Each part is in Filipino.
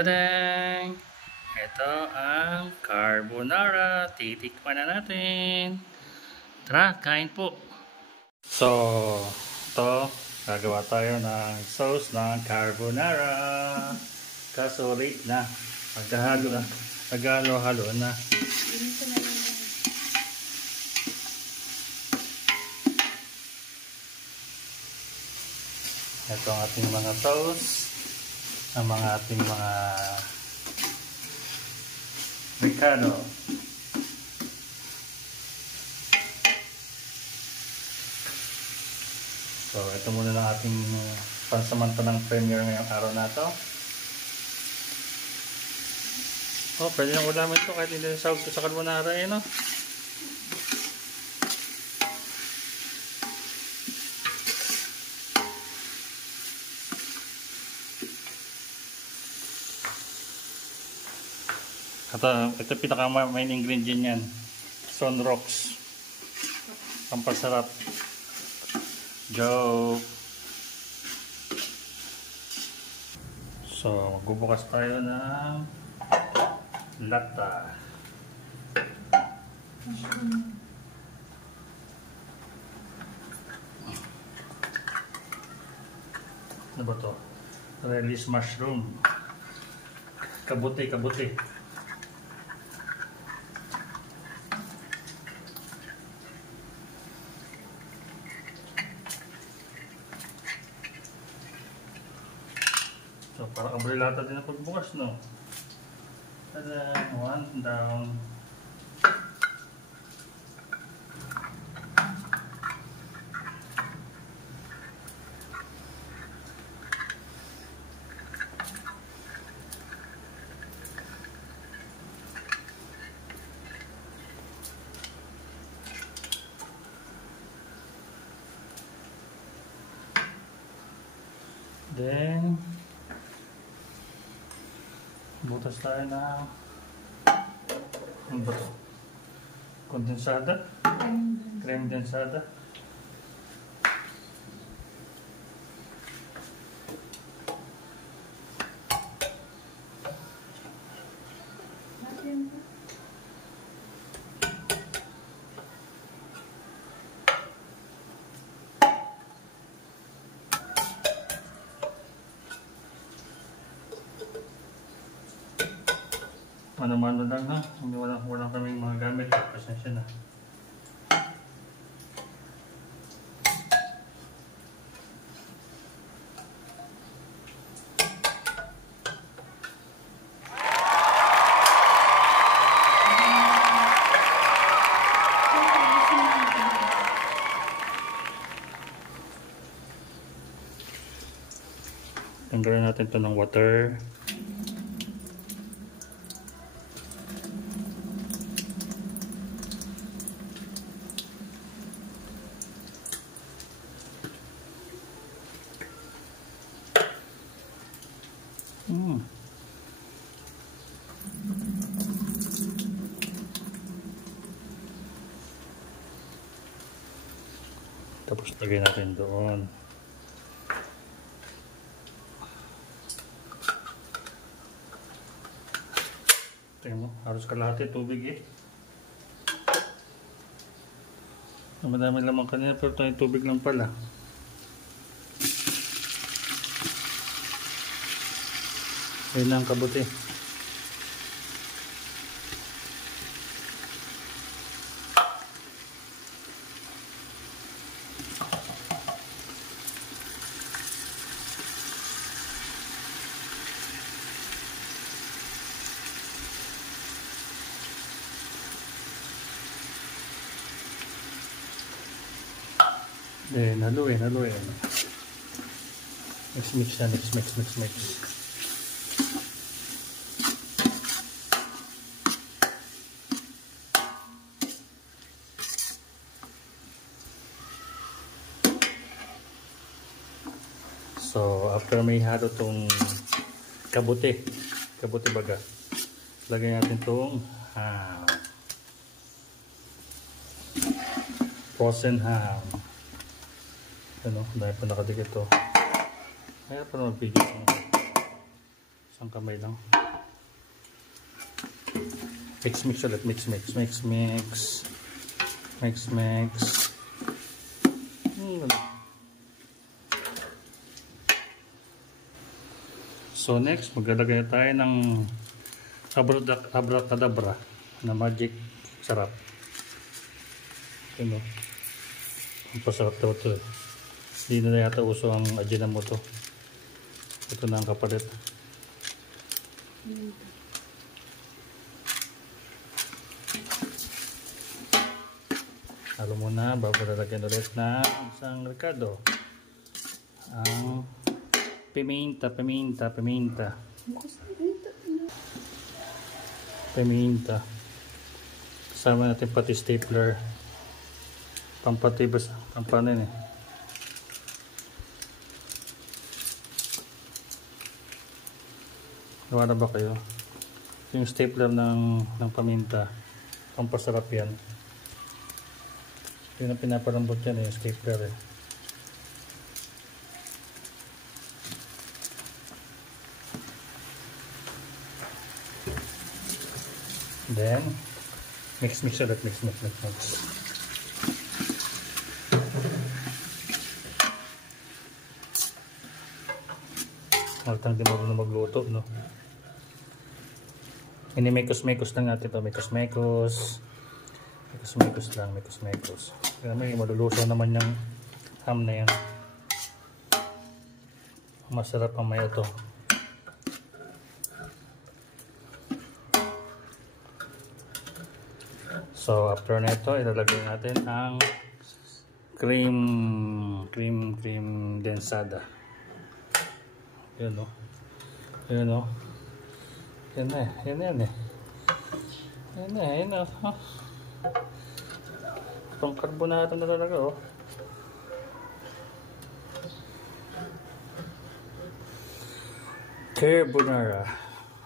Tadang! Ito ang carbonara. Titikman na natin. Tara, kain po. So, ito, gagawa tayo ng sauce ng carbonara. Kaso late na. Maghalo-halo na. Ito ang ating mga sauce. Ang mga ating mga Ricardo. So, ito muna lang ating pansamantalang premiere ngayong araw na ito. Oh, pwede nang ulamin ito kahit hindi nasawag ito sa carbonara eh, no? Ito pinaka main ingredient yan. Sunrocks. Pampasarap. Go! So, magbubukas tayo ng lata. Ano ba ito? Release mushroom. Kabuti. So, para kabrilata din ang pagbukas, no? Tada! One down. Then, butas tayo na ano ba ito? Kondensada? Creme densada. Mano-mano lang ha, hindi walang kaming mga gamit, pasensya na. Tanggalin natin ito ng water. Tapos lagay natin doon. Tingnan mo, halos kalahati tubig eh. Madami lamang kanina pero tayong tubig lang pala. Ayun na ang kabuti. Then, haluin. Mix. So, after may halo tong kabuti baga, lagay natin tong frozen ham. Ano, dahil pa nakadikit ito. Kaya pa naman video. So, Isang kamay lang. Mix ulit. Mix. So next, maglalagay tayo ng abracadabra na magic sarap. Ano? Ang pasarap daw ito. Hindi na yata uso ang Ajinomoto. Ito na ang kapalit. Halo muna, bago lalagyan ulit na isang ricado. Ang Pimenta. Kasama natin pati stapler. Pampatibas, pampanin eh. Gawa na ba kayo? Yung stapler ng paminta. Pampasarap yan. Yun ang pinapalambot yan eh, yung stapler eh. Then, mix ulit. Mix. Altang di marunong magluto, no? Ini-mekos lang natin ito. Mekos lang. Kaya may malulusaw naman yung ham na yan. Masarap ang mayo to. So after nito, ilalagay natin ang cream densada. Yun o. Yan na. Itong carbonara na talaga o. Carbonara.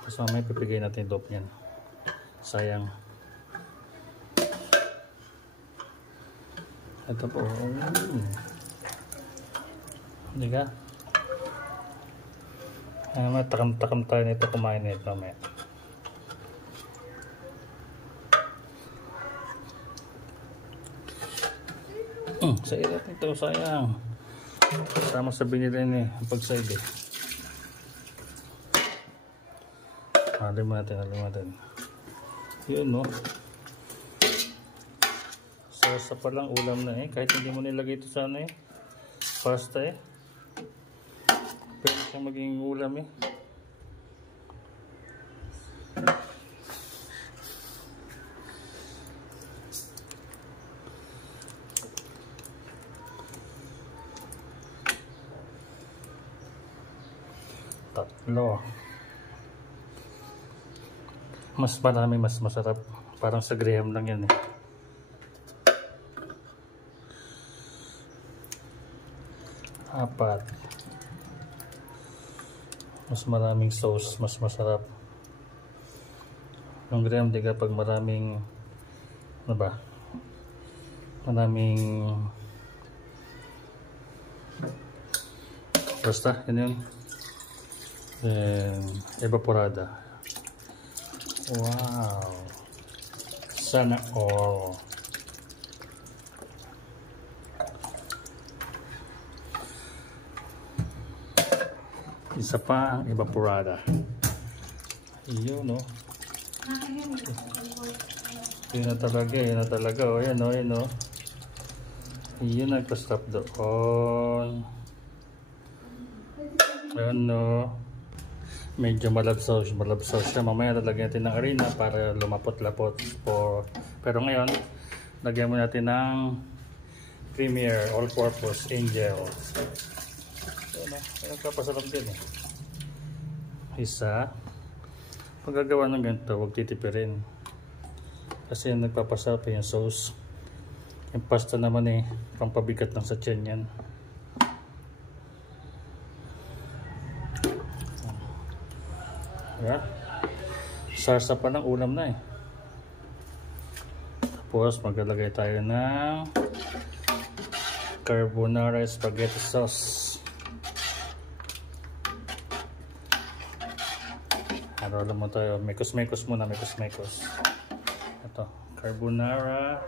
Tapos mamaya pipigay natin yung dope niyan. Sayang. Ito po. Hindi ka? Takam tayo nito, kumain nito mamaya. Sa ilat nito, sayang. Sama sa binili ni pag-side eh. Halim natin. Yun no. Sa palang ulam na eh. Kahit hindi mo nilagay ito sana eh. Pasta eh. Pwede siyang maging ulam eh. Tatlo. Mas marami, mas masarap. Parang sa Graham lang yan eh. Apat. Mas maraming sauce, mas masarap. Yung Graham, di kapag maraming ano ba? Maraming basta, yun. Evaporada. Wow. Sana all. Isa pa ang evaporada. Iyon no. Yun na talaga. O yan o. Yun nagpa-stop doon. Ayan no. Medyo malabsaw siya. Mamaya lalagyan natin ng harina para lumapot-lapot. Pero ngayon, lagyan mo natin ng Premier All-Purpose Angel. Nagpapasarap din eh. Isa. Pag gagawa ng ganito, huwag titipirin. Kasi yung nagpapasarap yung sauce. Yung pasta naman eh, pampabigat lang sa tiyan yan. Yeah. Sarsa pa ng ulam na eh. Tapos maglalagay tayo ng carbonara spaghetti sauce. Para alam mo tayo, mekos-mekos muna, mekos-mekos. Ito, carbonara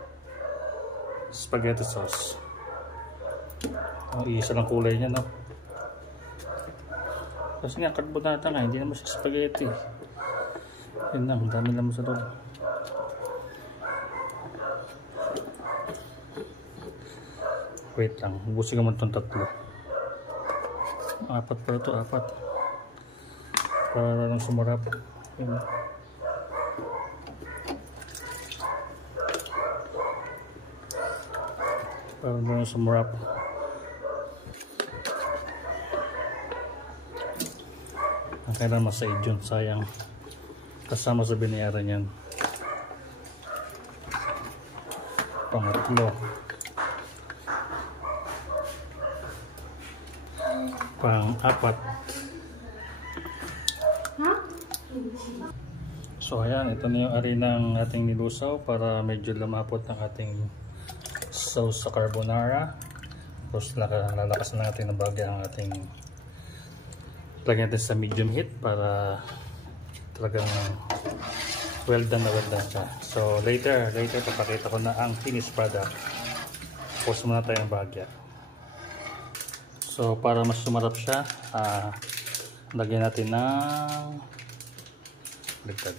spaghetti sauce. Isa lang kulay niya, no? Kasi nga, carbonara nga, hindi naman siya spaghetti. Yun lang, dami naman sa loob. Wait lang, ubusin ko man itong tatlo. Apat pala ito, apat. Para lang sumarap. Yun. Para lang sumarap. Ang kailangan masaid yun, sayang. Kasama sa binayaran yan. Pangatlo. Pang-apat. So ayan, ito na yung arinang ating nilusaw para medyo lumapot ng ating sauce sa carbonara. Tapos lalakas na natin ng bagay ang ating lagyan natin sa medium heat para talagang well done siya. So later papakita ko na ang finished product. Post muna tayo ng bagya. So para mas sumarap siya, lagyan natin ng ligtad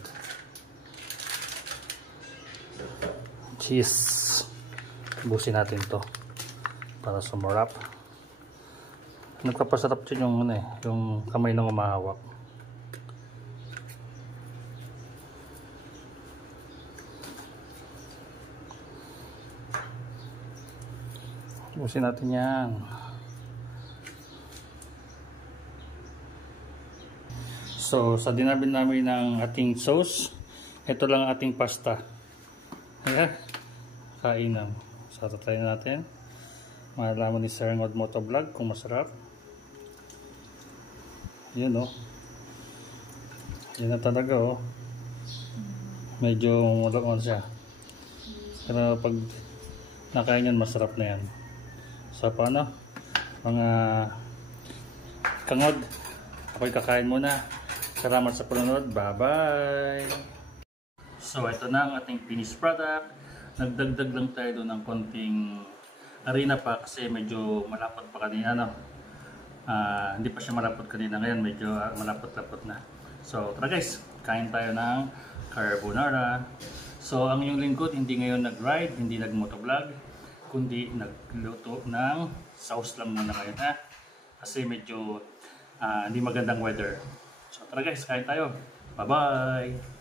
cheese. Busin natin to para sumarap. Nagpapasarap din yung yung kamay ng umahawak. Busin natin yan. So sa dinabin namin ng ating sauce, ito lang ang ating pasta. Ayan, kainan. So tatayin natin. Malalaman ni Sir Ngod Motovlog kung masarap. Yan o. Yan na talaga o. Medyo malaon siya. Pero pag nakain yan, masarap na yan. So paano? Mga kangod, ako'y kakain muna. Salamat sa panonood. Bye-bye! So ito na ang ating finished product. Nagdagdag lang tayo doon ng konting harina pa kasi medyo malapot pa kanina, no? Hindi pa siya malapot kanina, ngayon medyo malapot-lapot na. So tara guys, kain tayo ng carbonara. So ang yung lingkod hindi ngayon nag-ride, hindi nag-motovlog, kundi nagluto ng sauce lang muna ngayon, ha? Kasi medyo hindi magandang weather. So tara guys, kain tayo. Bye bye!